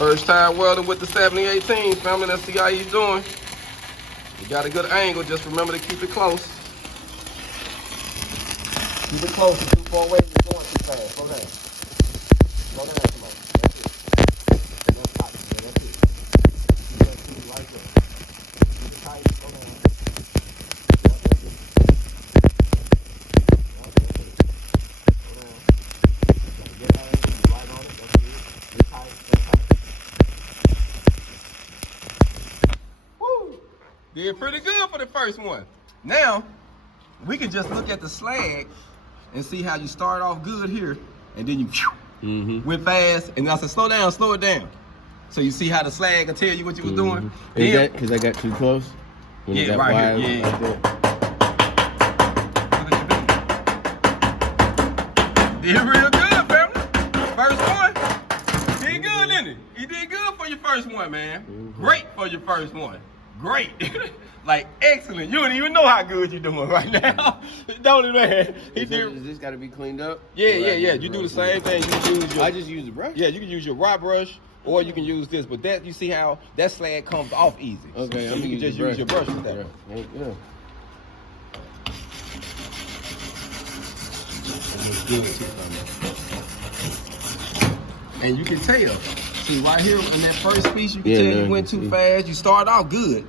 First time welding with the 7018, family. Let's see how he's doing. You got a good angle. Just remember to keep it close. Keep it close. You're too far away. You're going too fast. Slow down. Slow down, come on. That's it. That's tight. That's it. That's it right there. Keep it tight. Slow down. That's it. That's it. Slow down. Get that angle. You right on it. That's it. Get tight. Get tight. Did pretty good for the first one. Now, we can just look at the slag and see how you start off good here, and then you went fast, and I said, slow down, slow it down. So you see how the slag can tell you what you was doing? Is that because I got too close? When yeah, right here, yeah. Did real good, family. First one, did good, didn't he? He did good for your first one, man. Great for your first one. Great. Like, excellent. You don't even know how good you're doing right now. Don't it, man? Does this got to be cleaned up? Yeah. You do the same thing. You can use your, I just use the brush? Yeah, you can use your rod brush, or you can use this. But that, you see how that slag comes off easy. Okay, so you can just use your brush with that. Yeah. And you can tell. See, right here in that first piece, you can tell you went too fast. You started off good.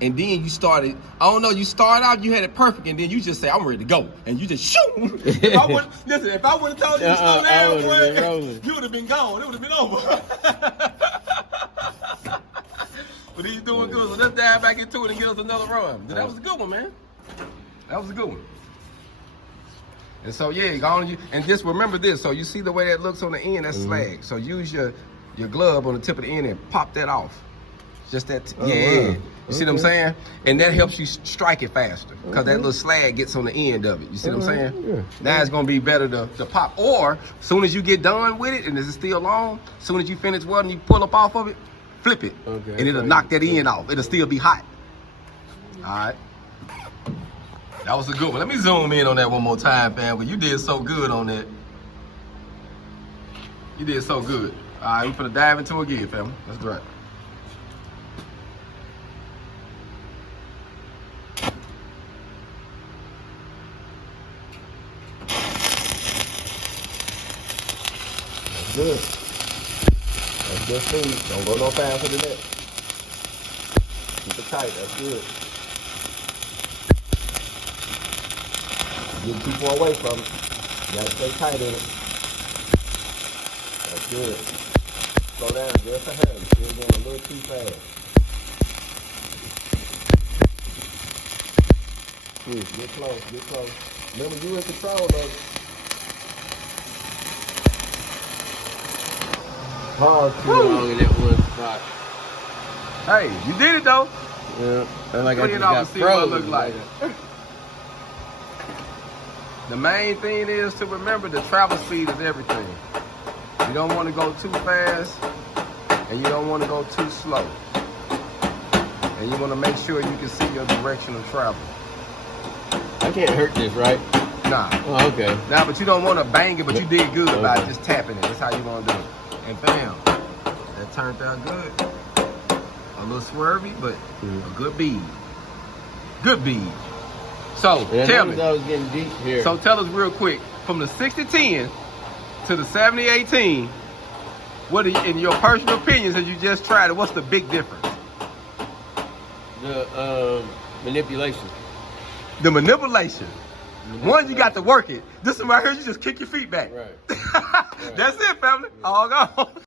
And then you started, I don't know, you started out, you had it perfect, and then you just say, I'm ready to go. And you just shoot. If I would have told you to slow down, boy, you would have been gone. It would have been over. But he's doing good, so let's dive back into it and get us another run. That was a good one, man. That was a good one. And so, yeah, go on, and just remember this. So you see the way that looks on the end, that's slag. So use your glove on the tip of the end and pop that off. Just that, You see what I'm saying? And that helps you strike it faster because that little slag gets on the end of it. You see what I'm saying? Yeah. Now it's gonna be better to pop. Or as soon as you get done with it and it's still long, as soon as you finish welding, you pull up off of it, flip it, and it'll knock that end off. It'll still be hot. All right. That was a good one. Let me zoom in on that one more time, fam. But you did so good on that. You did so good. All right, we're gonna dive into it again, fam. That's great. Good. That's good speed. Don't go no faster than that. Keep it tight. That's good. Get too far away from it. You gotta stay tight in it. That's good. Slow down just a hair. You're still going a little too fast. Get close. Get close. Remember, you in control of it. Pause too long in that one spot. Hey, you did it though. Yeah, and like I just got got see what it look frozen. like. The main thing is to remember the travel speed is everything. You don't want to go too fast, and you don't want to go too slow. And you want to make sure you can see your direction of travel. I can't hurt this, right? Nah. Oh, okay. Nah, but you don't want to bang it, but you did good by just tapping it. That's how you want to do it. And bam, that turned out good. A little swervy, but a good bead. Good bead. So tell me. I was getting deep here. So tell us real quick, from the 60-10 to the 70-18, what are, in your personal opinions, as you just tried it, what's the big difference? The manipulation. The manipulation. One, you got to work it. This one right here, you just kick your feet back. Right. That's it, family. All gone.